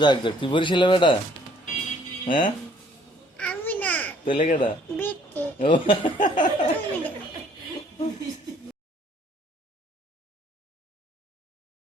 যাক যাক, তুই বরিশালে বেটা? হ্যাঁ, আমি না, তাহলে কেটা? বিটি। ও